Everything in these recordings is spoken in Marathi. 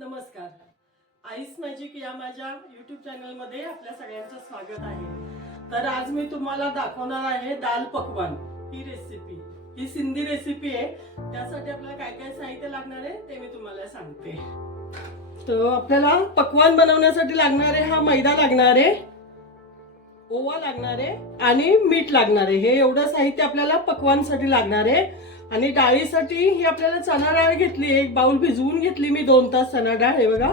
नमस्कार. आईस मॅजिक या माझ्या यूट्यूब चॅनलमध्ये आपल्या सगळ्यांचं स्वागत आहे. तर आज मी तुम्हाला दाखवणार आहे दाल पकवान ही रेसिपी. ही सिंधी रेसिपी आहे. त्यासाठी आपल्याला काय काय साहित्य लागणार आहे ते मी तुम्हाला सांगते. तर आपल्याला पकवान बनवण्यासाठी लागणार आहे हा मैदा लागणार आहे, ओवा लागणार आहे आणि मीठ लागणार आहे. हे एवढं साहित्य आपल्याला पकवानसाठी लागणार आहे. आणि डाळीसाठी ही आपल्याला चणा डाळ घेतली, एक बाउल भिजवून घेतली मी 2 तास चणा डाळ. हे बघा,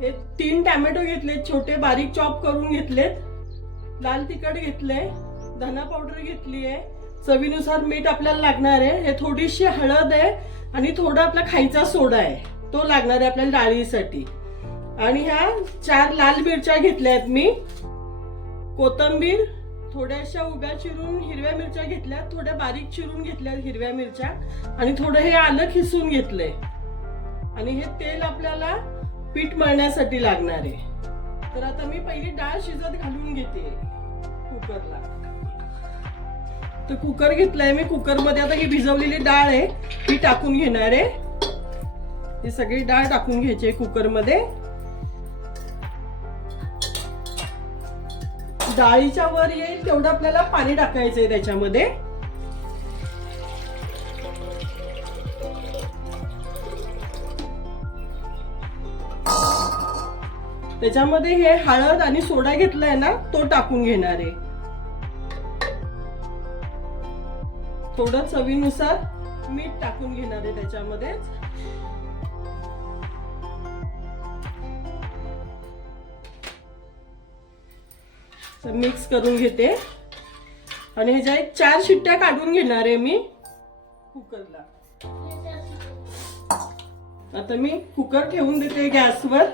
हे 3 टोमॅटो घेतले, छोटे बारीक चॉप करून घेतलेत. लाल तिखट घेतले, धना पावडर घेतली आहे, चवीनुसार मीठ आपल्याला लागणार आहे. हे थोडीशी हळद आहे आणि थोडा आपला खायचा सोडा आहे, तो लागणार आहे आपल्याला डाळीसाठी. आणि ह्या 4 लाल मिरच्या घेतल्या आहेत मी, कोथिंबीर, थोड्याशा उभ्या चिरून हिरव्या मिरच्या घेतल्या, थोड्या बारीक चिरून घेतल्या हिरव्या मिरच्या, आणि थोडं हे आलं खिसून घेतलंय. आणि हे तेल आपल्याला पीठ मळण्यासाठी लागणार आहे. तर आता मी पहिली डाळ शिजत घालून घेते कुकरला. तर कुकर घेतलाय मी, कुकर मध्ये आता ही भिजवलेली डाळ आहे ही टाकून घेणार आहे. ही सगळी डाळ टाकून घ्यायची कुकर मध्ये. डाळीच्या वर येईल तेवढं आपल्याला पाणी टाकायचंय त्याच्यामध्ये. त्याच्यामध्ये हे हळद आणि सोडा घेतलाय ना, तो टाकून घेणार आहे. थोडं चवीनुसार मीठ टाकून घेणार आहे त्याच्यामध्ये. मिक्स करून घेते आणि ह्याच्या 4 शिट्ट्या काढून घेणार आहे मी कुकरला. आता मी कुकर ठेवून देते गॅसवर.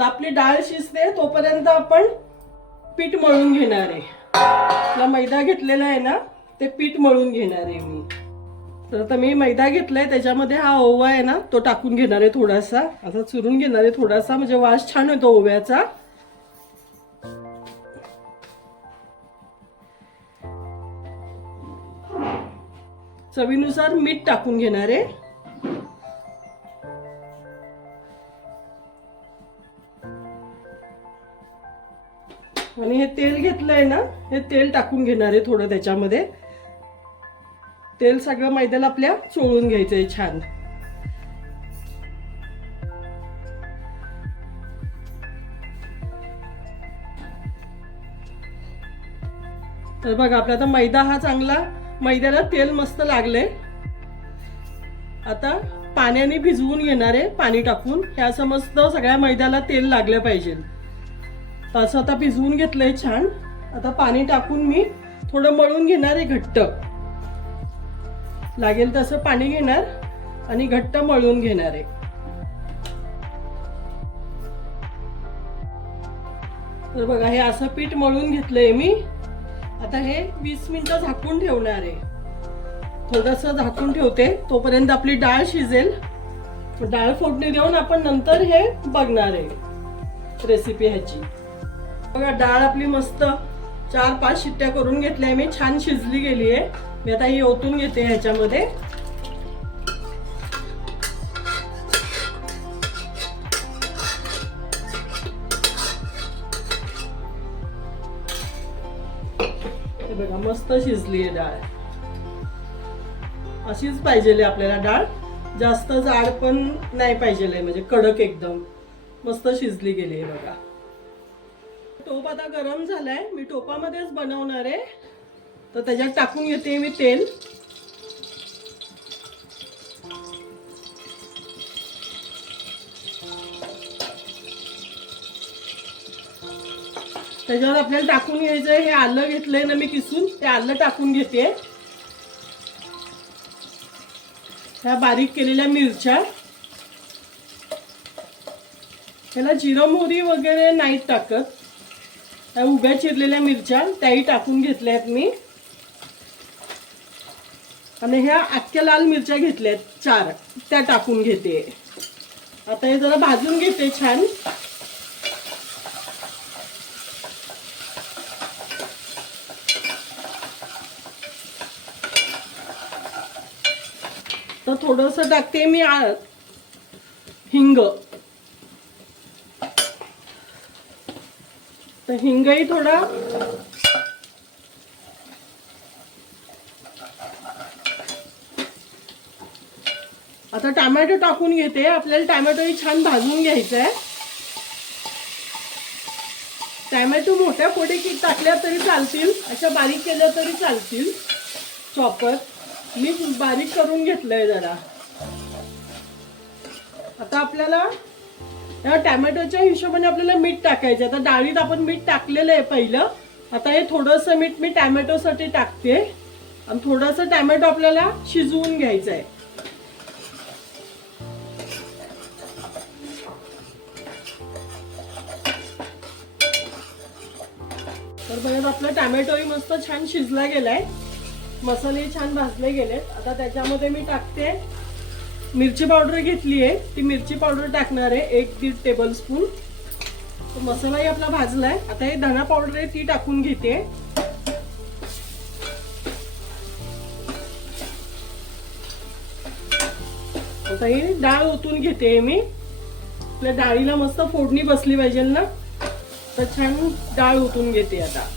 आपली डाळ शिजते तोपर्यंत आपण पीठ मळून घेणार आहे. आपला मैदा घेतलेला आहे ना, ते पीठ मळून घेणार आहे मी. तर आता मी मैदा घेतलाय, त्याच्यामध्ये हा ओवा आहे ना तो टाकून घेणार आहे थोडासा. आता चुरून घेणार आहे थोडासा, म्हणजे वास छान येतो ओव्याचा. चवीनुसार मीठ टाकून घेणार आहे. आणि हे तेल घेतलंय ना, हे तेल टाकून घेणार आहे थोडं त्याच्यामध्ये. तेल सगळं मैद्याला आपल्या चोळून घ्यायचंय छान. तर बघा, आपला आता मैदा हा चांगला, मैद्याला तेल मस्त लागले. आता पाण्याने भिजवून घेणार आहे, पाणी टाकून. हे असं मस्त सगळ्या मैद्याला तेल लागलं पाहिजे. असं आता भिजवून घेतलंय छान. आता पाणी टाकून मी थोडं मळून घेणार आहे घट्ट. लागेल तसं पाणी घेणार आणि घट्ट मळून घेणार आहे. तर बघा, हे असं पीठ मळून घेतलंय मी. आता हे 20 मिनिटं झाकून ठेवणार आहे. थोडंसं झाकून ठेवते तोपर्यंत आपली डाळ शिजेल. डाळ फोडणी देऊन आपण नंतर हे बघणार आहे रेसिपी ह्याची. बघा, डाळ आपली मस्त 4-5 शिट्ट्या करून घेतल्या मी, छान शिजली गेली आहे. मी आता ही ओतून घेते ह्याच्यामध्ये. बघा, मस्त शिजली आहे डाळ. अशीच पाहिजे आपल्याला डाळ, जास्त जाड पण नाही पाहिजे, म्हणजे कडक एकदम मस्त शिजली गेली आहे बघा. टोप आता गरम झालाय, मी टोपामध्येच बनवणार आहे. तर त्याच्यात टाकून घेते मी तेल. त्याच्यावर आपल्याला टाकून घ्यायचंय हे आलं घेतलंय ना मी किसून, ते आलं टाकून घेते. ह्या बारीक केलेल्या मिरच्या, ह्याला जिरं मोहरी वगैरे नाही टाकत. ह्या उभ्या चिरलेल्या मिरच्या त्याही टाकून घेतल्यात मी. आणि ह्या अख्ख्या लाल मिरच्या घेतल्यात 4, त्या टाकून घेते. आता हे जरा भाजून घेते छान. तर थोडंसं टाकते मी हिंग, तर हिंगही थोडा, आता टोमॅटो टाकून घेते. आपल्याला टोमॅटोही छान भाजून घ्यायचा आहे. टोमॅटो मोठ्या फोडी टाकल्या तरी चालतील, अशा बारीक केल्या तरी चालतील. चॉपर मी बारीक करून घेतलंय जरा. आता आपल्याला या टोमॅटोच्या हिशोबाने आपल्याला मीठ टाकायचं. आता डाळीत आपण मीठ टाकलेलं आहे पहिलं. आता हे थोडंसं मीठ मी टोमॅटोसाठी टाकते आणि थोडंसं टोमॅटो आपल्याला शिजवून घ्यायचं आहे. तर बघा आपला टोमॅटोही मस्त छान शिजला गेलाय, मसाले छान भाजले गेलेत. आता त्याच्यामध्ये मी टाकते मिरची पावडर घेतली आहे, ती मिरची पावडर टाकणार आहे 1-1.5 टेबलस्पून. मसालाही आपला भाजलाय. आता हे धना पावडर आहे ती टाकून घेते. आता ही डाळ ओतून घेते मी. आपल्या डाळीला मस्त फोडणी बसली पाहिजे ना, तर छान डाळ ओतून घेते. आता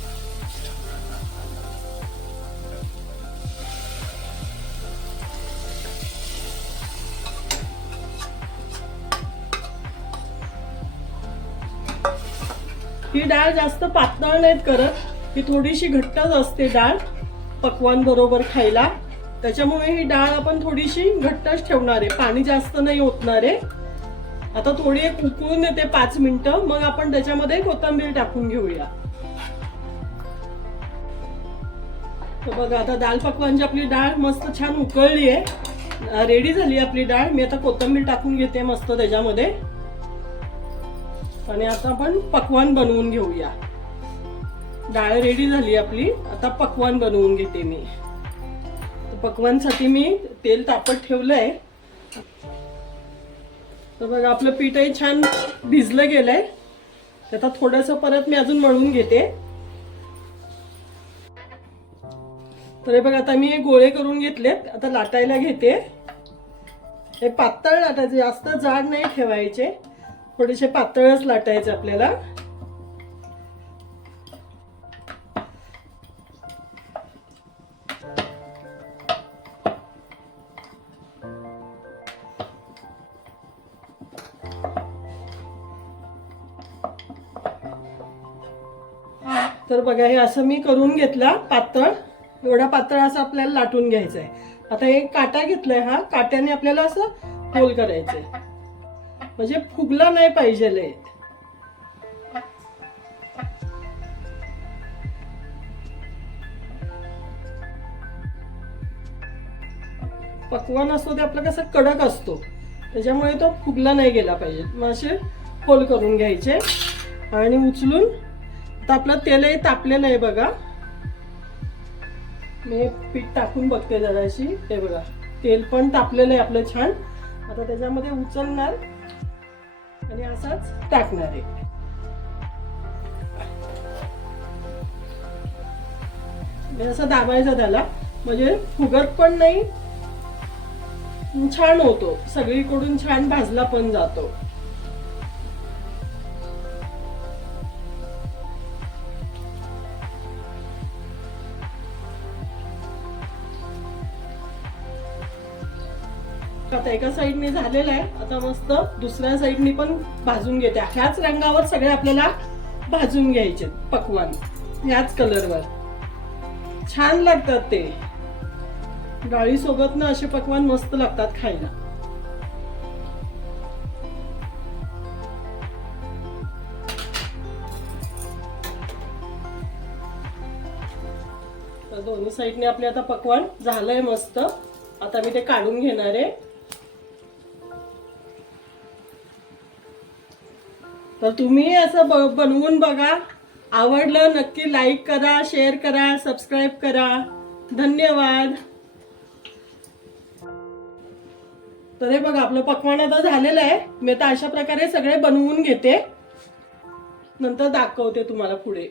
ही डाळ जास्त पातळ नाहीत करत, ही थोडीशी घट्टच असते डाळ पक्वान बरोबर खायला. त्याच्यामुळे ही डाळ आपण थोडीशी घट्टच ठेवणार आहे, पाणी जास्त नाही ओतणार आहे. आता थोडी एक उकळून येते 5 मिनिटं, मग आपण त्याच्यामध्ये कोथिंबीर टाकून घेऊया. तर बघा आता दाल पकवानची आपली डाळ मस्त छान उकळली आहे, रेडी झाली आपली डाळ. मी आता कोथिंबीर टाकून घेते मस्त त्याच्यामध्ये आणि आता आपण पकवान बनवून घेऊया. डाळ रेडी झाली आपली, आता पकवान बनवून घेते मी. पकवानसाठी मी तेल तापत ठेवलंय. तर बघा आपलं पीठही छान भिजलं गेलंय. आता थोडंसं परत मी अजून मळून घेते. तर हे बघा आता मी हे गोळे करून घेतलेत, आता लाटायला घेते. हे पातळ लाटायचे, जास्त जाड नाही ठेवायचे, थोडेसे पातळच लाटायचे आपल्याला. तर बघा हे असं मी करून घेतला पातळ, एवढा पातळ असं आपल्याला लाटून घ्यायचं आहे. आता एक काटा घेतलाय, हा काट्याने आपल्याला असं होल करायचंय, म्हणजे फुगला नाही पाहिजे. पकवान असतो ते आपलं कसं कडक असतो, त्याच्यामुळे तो फुगला नाही गेला पाहिजे. मग असे होल करून घ्यायचे आणि उचलून. आता आपलं तेलही तापलेलं आहे बघा, मी पीठ टाकून बघते जराशी. ते बघा तेल पण तापलेलं आहे आपलं छान. आता त्याच्यामध्ये उचलणार आणि असाच टाकणार आहे. असं दाबायचं त्याला, म्हणजे फुगत पण नाही, छान होतो, सगळीकडून छान भाजला पण जातो. आता एका साईडने झालेला आहे, आता मस्त दुसऱ्या साईडने पण भाजून घेते. ह्याच रंगावर सगळे आपल्याला भाजून घ्यायचे पकवान, ह्याच कलरवर छान लागतात ते. डाळी सोबत ना असे पकवान मस्त लागतात खायला. तर दोन्ही साईडने आपले आता पकवान झालंय मस्त. आता मी ते काढून घेणार आहे. तर तुम्ही असं बनवून बघा, आवडलं नक्की लाईक करा, शेअर करा, सबस्क्राईब करा. धन्यवाद. तर हे बघा आपलं पकवान आता झालेलं आहे. मी आता अशा प्रकारे सगळे बनवून घेते, नंतर दाखवते तुम्हाला पुढे.